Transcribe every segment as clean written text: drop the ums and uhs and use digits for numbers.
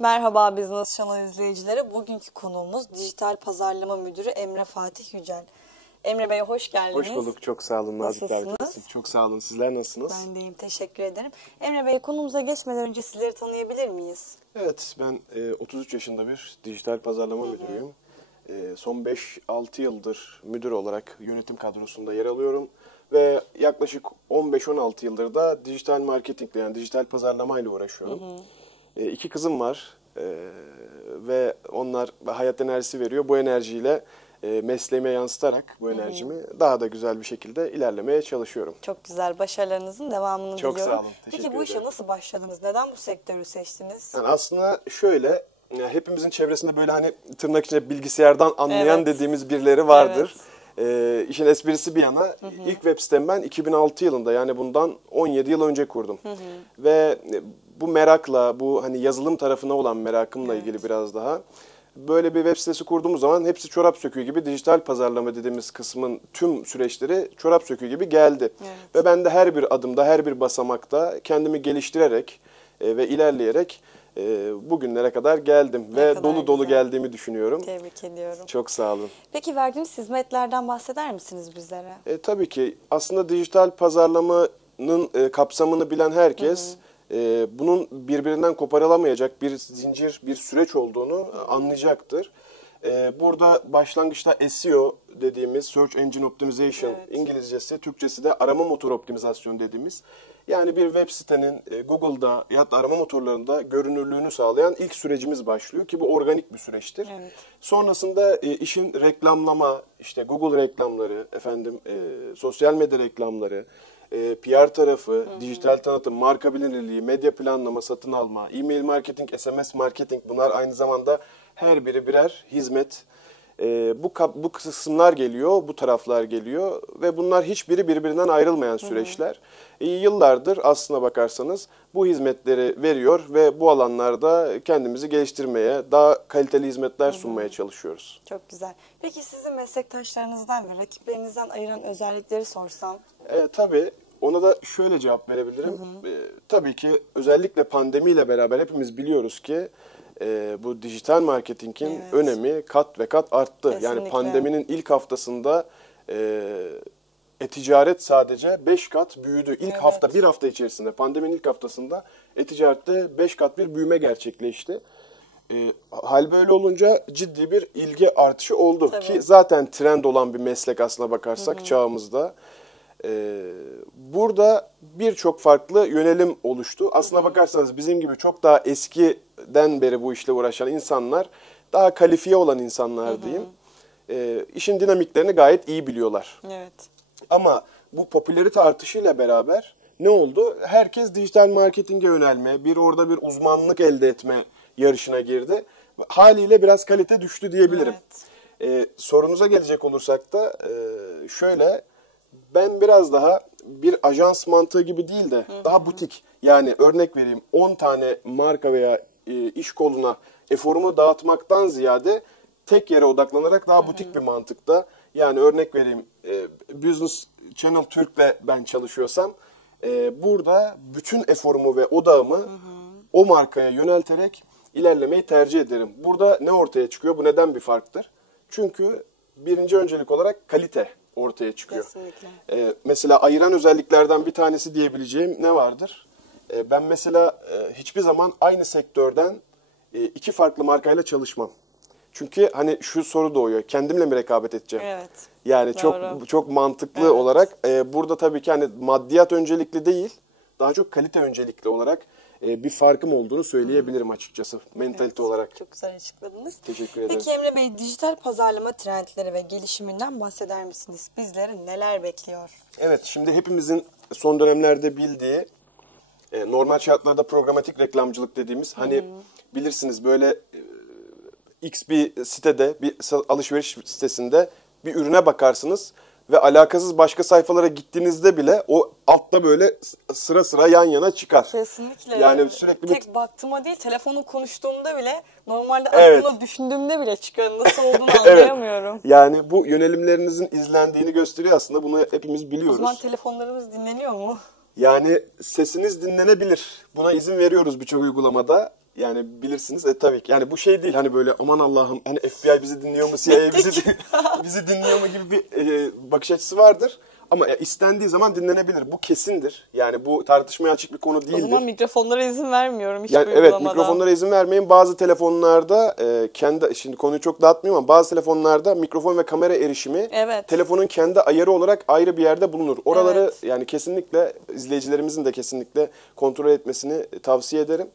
Merhaba Business Channel izleyicileri. Bugünkü konuğumuz Dijital Pazarlama Müdürü Emre Fatih Yücel. Emre Bey hoş geldiniz. Hoş bulduk. Çok sağ olun nazik davetiniz. Çok sağ olun. Sizler nasılsınız? Ben deyim. Teşekkür ederim. Emre Bey konumuza geçmeden önce sizleri tanıyabilir miyiz? Evet, ben 33 yaşında bir dijital pazarlama müdürüyüm. Son 5-6 yıldır müdür olarak yönetim kadrosunda yer alıyorum. Ve yaklaşık 15-16 yıldır da dijital marketingle yani dijital pazarlamayla uğraşıyorum. 2 kızım var ve onlar hayat enerjisi veriyor. Bu enerjiyle mesleğime yansıtarak bu enerjimi daha da güzel bir şekilde ilerlemeye çalışıyorum. Çok güzel. Başarılarınızın devamını diliyorum. Çok sağ olun. Peki bu işe nasıl başladınız? Neden bu sektörü seçtiniz? Yani aslında şöyle, hepimizin çevresinde böyle hani tırnak içinde bilgisayardan anlayan dediğimiz birileri vardır. İşin esprisi bir yana ilk web sitem ben 2006 yılında yani bundan 17 yıl önce kurdum. Ve bu merakla, bu hani yazılım tarafına olan merakımla ilgili biraz daha böyle bir web sitesi kurduğumuz zaman hepsi çorap söküğü gibi dijital pazarlama dediğimiz kısmın tüm süreçleri çorap söküğü gibi geldi. Ve ben de her bir adımda, her bir basamakta kendimi geliştirerek ve ilerleyerek bugünlere kadar geldim ve dolu dolu geldiğimi düşünüyorum. Tebrik ediyorum. Çok sağ olun. Peki verdiğiniz hizmetlerden bahseder misiniz bizlere? Tabii ki aslında dijital pazarlamanın kapsamını bilen herkes bunun birbirinden koparılamayacak bir zincir, bir süreç olduğunu anlayacaktır. Burada başlangıçta SEO dediğimiz Search Engine Optimization, İngilizcesi, Türkçesi de arama motoru optimizasyonu dediğimiz. Yani bir web sitenin Google'da ya da arama motorlarında görünürlüğünü sağlayan ilk sürecimiz başlıyor ki bu organik bir süreçtir. Sonrasında işin reklamlama, işte Google reklamları, sosyal medya reklamları, PR tarafı, dijital tanıtım, marka bilinirliği, medya planlama, satın alma, e-mail marketing, SMS marketing bunlar aynı zamanda her biri birer hizmet. Bu kısımlar geliyor, bu taraflar geliyor ve bunlar hiçbiri birbirinden ayrılmayan süreçler. Yıllardır aslına bakarsanız bu hizmetleri veriyor ve bu alanlarda kendimizi geliştirmeye, daha kaliteli hizmetler sunmaya çalışıyoruz. Çok güzel. Peki sizin meslektaşlarınızdan ve rakiplerinizden ayıran özellikleri sorsam? Tabii. Ona da şöyle cevap verebilirim. Tabii ki özellikle pandemiyle beraber hepimiz biliyoruz ki bu dijital marketingin önemi kat ve kat arttı. Kesinlikle. Yani pandeminin ilk haftasında e-ticaret sadece 5 kat büyüdü. İlk hafta, bir hafta içerisinde, pandeminin ilk haftasında e-ticarette 5 kat bir büyüme gerçekleşti. Hal böyle olunca ciddi bir ilgi artışı oldu. Ki zaten trend olan bir meslek aslına bakarsak çağımızda. Burada birçok farklı yönelim oluştu. Aslına bakarsanız bizim gibi çok daha eskiden beri bu işle uğraşan insanlar, daha kalifiye olan insanlar diyeyim, işin dinamiklerini gayet iyi biliyorlar. Ama bu popülarite artışıyla beraber ne oldu? Herkes dijital marketinge yönelme, orada bir uzmanlık elde etme yarışına girdi. Haliyle biraz kalite düştü diyebilirim. Sorunuza gelecek olursak da şöyle... Ben biraz daha bir ajans mantığı gibi değil de daha butik. Yani örnek vereyim 10 tane marka veya iş koluna eforumu dağıtmaktan ziyade tek yere odaklanarak daha butik bir mantıkta. Yani örnek vereyim Business Channel Türk'le ben çalışıyorsam burada bütün eforumu ve odağımı o markaya yönelterek ilerlemeyi tercih ederim. Burada ne ortaya çıkıyor? Bu neden bir farktır? Çünkü birinci öncelik olarak kalite ortaya çıkıyor. Mesela ayıran özelliklerden bir tanesi diyebileceğim ne vardır? Ben mesela hiçbir zaman aynı sektörden iki farklı markayla çalışmam. Çünkü hani şu soru doğuyor. Kendimle mi rekabet edeceğim? Yani çok mantıklı olarak burada tabii ki hani maddiyat öncelikli değil, daha çok kalite öncelikli olarak bir farkım olduğunu söyleyebilirim açıkçası mentalite olarak. Çok güzel açıkladınız. Teşekkür ederim. Peki Emre Bey, dijital pazarlama trendleri ve gelişiminden bahseder misiniz? Bizleri neler bekliyor? Evet, şimdi hepimizin son dönemlerde bildiği normal şartlarda programatik reklamcılık dediğimiz hani bilirsiniz böyle X bir sitede, bir alışveriş sitesinde bir ürüne bakarsınız ve alakasız başka sayfalara gittiğinizde bile o altta böyle sıra sıra yan yana çıkar. Kesinlikle. Yani sürekli tek baktığıma değil, telefonu konuştuğumda bile, normalde aklımda düşündüğümde bile çıkıyor. Nasıl olduğunu anlayamıyorum. Yani bu yönelimlerinizin izlendiğini gösteriyor aslında. Bunu hepimiz biliyoruz. O zaman telefonlarımız dinleniyor mu? Yani sesiniz dinlenebilir. Buna izin veriyoruz birçok uygulamada. Yani bilirsiniz tabii ki. Yani bu şey değil hani böyle aman Allah'ım hani FBI bizi dinliyor mu, CIA bizi dinliyor mu gibi bir bakış açısı vardır. Ama istendiği zaman dinlenebilir. Bu kesindir. Yani bu tartışmaya açık bir konu değildir. O zaman mikrofonlara izin vermiyorum hiçbir Yani uygulamadan. evet, mikrofonlara izin vermeyin. Bazı telefonlarda şimdi konuyu çok dağıtmıyorum ama bazı telefonlarda mikrofon ve kamera erişimi Evet. telefonun kendi ayarı olarak ayrı bir yerde bulunur. Oraları Evet. yani kesinlikle izleyicilerimizin de kesinlikle kontrol etmesini tavsiye ederim.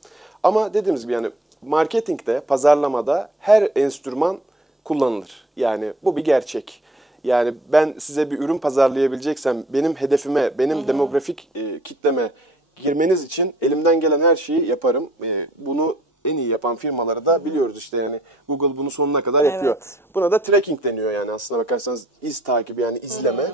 Ama dediğimiz gibi yani marketingde, pazarlamada her enstrüman kullanılır. Yani bu bir gerçek. Yani ben size bir ürün pazarlayabileceksem benim hedefime, benim demografik kitleme girmeniz için elimden gelen her şeyi yaparım. Bunu en iyi yapan firmaları da biliyoruz işte yani Google bunu sonuna kadar yapıyor. Evet. Buna da tracking deniyor yani aslına bakarsanız iz takibi yani izleme.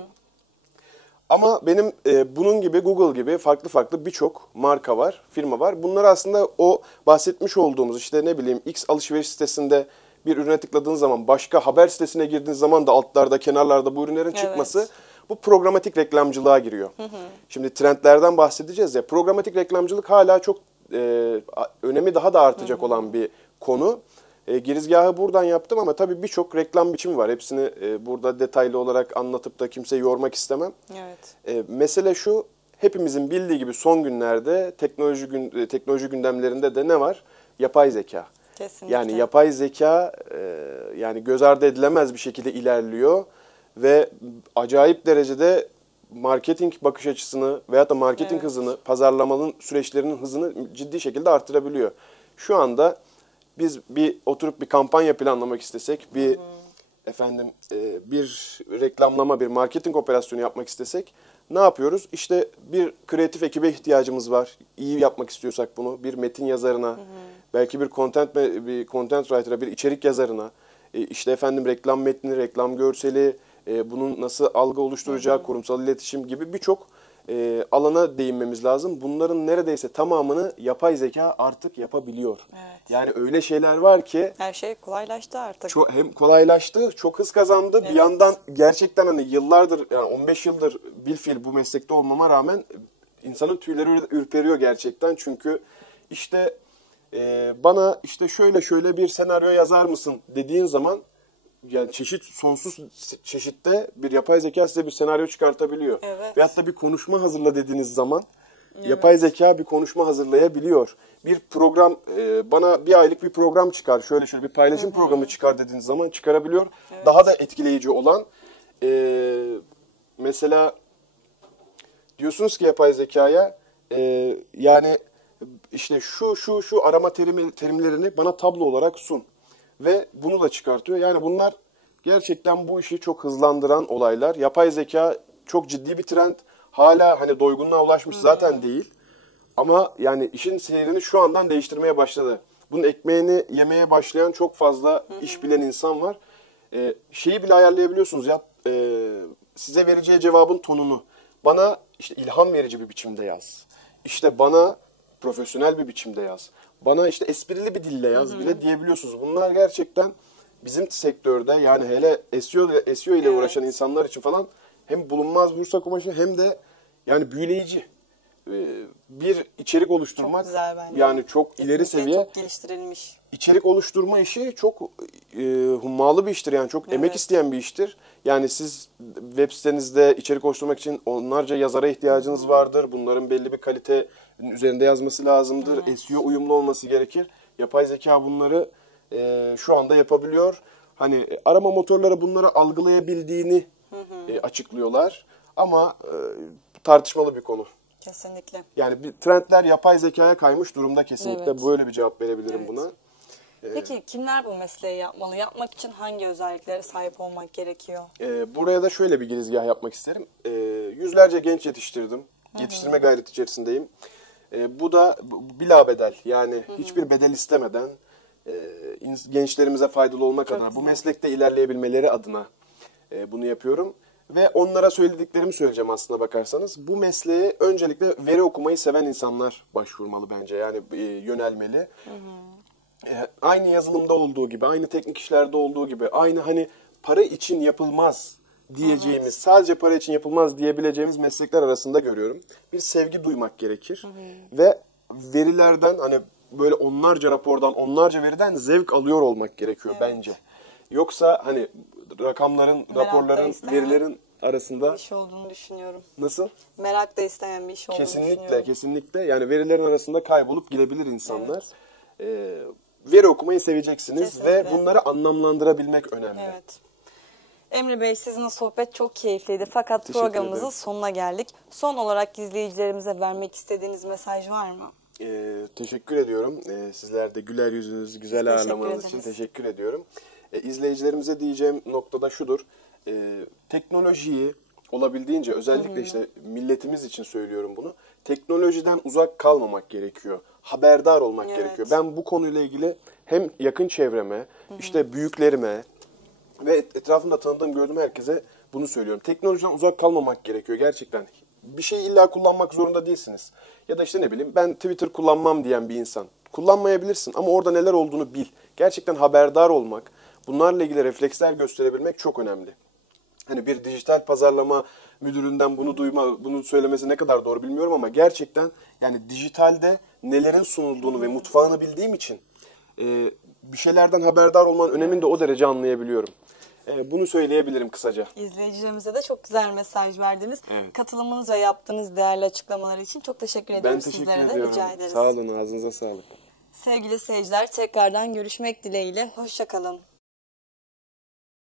Ama benim bunun gibi Google gibi farklı birçok marka var, firma var. Bunlar aslında o bahsetmiş olduğumuz işte ne bileyim X alışveriş sitesinde bir ürüne tıkladığınız zaman başka haber sitesine girdiğiniz zaman da altlarda, kenarlarda bu ürünlerin çıkması bu programatik reklamcılığa giriyor. Şimdi trendlerden bahsedeceğiz ya. Programatik reklamcılık hala çok önemi daha da artacak olan bir konu. Girizgahı buradan yaptım ama tabii birçok reklam biçimi var. Hepsini burada detaylı olarak anlatıp da kimseyi yormak istemem. Evet. Mesele şu, hepimizin bildiği gibi son günlerde teknoloji gündemlerinde de ne var? Yapay zeka. Kesinlikle. Yani yapay zeka yani göz ardı edilemez bir şekilde ilerliyor ve acayip derecede marketing bakış açısını veyahut da marketing hızını, pazarlamanın süreçlerinin hızını ciddi şekilde arttırabiliyor. Şu anda biz oturup bir kampanya planlamak istesek, bir reklamlama, bir marketing operasyonu yapmak istesek ne yapıyoruz? İşte bir kreatif ekibe ihtiyacımız var. İyi yapmak istiyorsak bunu bir metin yazarına, belki bir content writer'a, bir içerik yazarına, işte reklam metni, reklam görseli, bunun nasıl algı oluşturacağı, kurumsal iletişim gibi birçok alana değinmemiz lazım. Bunların neredeyse tamamını yapay zeka artık yapabiliyor. Evet. Yani öyle şeyler var ki Her şey kolaylaştı artık. hem kolaylaştı, çok hız kazandı. Bir yandan gerçekten hani yıllardır yani 15 yıldır bilfiil bu meslekte olmama rağmen insanın tüyleri ürperiyor gerçekten. Çünkü işte bana işte şöyle bir senaryo yazar mısın dediğin zaman yani sonsuz çeşitte bir yapay zeka size bir senaryo çıkartabiliyor. Evet. Veyahut da bir konuşma hazırla dediğiniz zaman yapay zeka bir konuşma hazırlayabiliyor. Bir program bana bir aylık bir program çıkar, şöyle bir paylaşım programı çıkar dediğiniz zaman çıkarabiliyor. Evet. Daha da etkileyici olan mesela diyorsunuz ki yapay zekaya yani işte şu arama terimlerini bana tablo olarak sun. Ve bunu da çıkartıyor. Yani bunlar gerçekten bu işi çok hızlandıran olaylar. Yapay zeka çok ciddi bir trend. Hala hani doygunluğa ulaşmış zaten değil. Ama yani işin seyrini şu andan değiştirmeye başladı. Bunun ekmeğini yemeye başlayan çok fazla iş bilen insan var. Şeyi bile ayarlayabiliyorsunuz ya. Size vereceği cevabın tonunu. Bana işte ilham verici bir biçimde yaz. İşte bana profesyonel bir biçimde yaz. Bana işte esprili bir dille yaz bile diyebiliyorsunuz. Bunlar gerçekten bizim sektörde yani hele SEO ile uğraşan insanlar için falan hem bulunmaz Bursa kumaşı hem de yani büyüleyici bir içerik oluşturmak. Çok güzel bence. Yani çok ileri Kesinlikle seviye. çok geliştirilmiş. İçerik oluşturma işi çok hummalı bir iştir yani çok emek isteyen bir iştir. Yani siz web sitenizde içerik oluşturmak için onlarca yazara ihtiyacınız vardır. Bunların belli bir kalite üzerinde yazması lazımdır. SEO uyumlu olması gerekir. Yapay zeka bunları şu anda yapabiliyor. Hani arama motorları bunları algılayabildiğini açıklıyorlar. Ama tartışmalı bir konu. Kesinlikle. Yani trendler yapay zekaya kaymış durumda kesinlikle. Evet. Böyle bir cevap verebilirim buna. Peki kimler bu mesleği yapmalı? Yapmak için hangi özelliklere sahip olmak gerekiyor? Buraya da şöyle bir girizgah yapmak isterim. Yüzlerce genç yetiştirdim. Yetiştirme gayreti içerisindeyim. Bu da bilabedel yani hiçbir bedel istemeden gençlerimize faydalı olmak adına, bu meslekte ilerleyebilmeleri adına bunu yapıyorum. Ve onlara söylediklerimi söyleyeceğim aslına bakarsanız. Bu mesleğe öncelikle veri okumayı seven insanlar başvurmalı bence. Yani yönelmeli. Aynı yazılımda olduğu gibi, aynı teknik işlerde olduğu gibi, aynı hani para için yapılmaz diyeceğimiz, sadece para için yapılmaz diyebileceğimiz meslekler arasında görüyorum. Bir sevgi duymak gerekir. Ve verilerden hani böyle onlarca rapordan, onlarca veriden zevk alıyor olmak gerekiyor bence. Yoksa hani rakamların, raporların, isteyen verilerin arasında Bir iş olduğunu düşünüyorum. nasıl? Merak da isteyen bir iş olduğunu Kesinlikle, düşünüyorum. kesinlikle. Yani verilerin arasında kaybolup gidebilir insanlar. Veri okumayı seveceksiniz Kesinlikle. ve bunları anlamlandırabilmek önemli. Evet. Emre Bey, sizinle sohbet çok keyifliydi fakat Teşekkür programımızın ederim. sonuna geldik. Son olarak izleyicilerimize vermek istediğiniz mesaj var mı? Teşekkür ediyorum. Sizler de güler yüzünüz, güzel Teşekkür ağırlamanız için ederiz. teşekkür ediyorum. İzleyicilerimize diyeceğim noktada şudur. Teknolojiyi olabildiğince, özellikle işte milletimiz için söylüyorum bunu. Teknolojiden uzak kalmamak gerekiyor. Haberdar olmak gerekiyor. Ben bu konuyla ilgili hem yakın çevreme, işte büyüklerime ve etrafımda tanıdığım, gördüğüm herkese bunu söylüyorum. Teknolojiden uzak kalmamak gerekiyor gerçekten. Bir şey illa kullanmak zorunda değilsiniz. Ya da işte ne bileyim, ben Twitter kullanmam diyen bir insan. Kullanmayabilirsin ama orada neler olduğunu bil. Gerçekten haberdar olmak, bunlarla ilgili refleksler gösterebilmek çok önemli. Hani bir dijital pazarlama müdüründen bunu söylemesi ne kadar doğru bilmiyorum ama gerçekten yani dijitalde nelerin sunulduğunu ve mutfağını bildiğim için bir şeylerden haberdar olmanın önemini de o derece anlayabiliyorum. Bunu söyleyebilirim kısaca. İzleyicilerimize de çok güzel mesaj verdiniz. Evet. Katılımınız ve yaptığınız değerli açıklamalar için çok teşekkür ediyorum. Ben teşekkür Sizlere de ediyorum. rica ederiz. Sağ olun, ağzınıza sağlık. Sevgili seyirciler, tekrardan görüşmek dileğiyle. Hoşça kalın.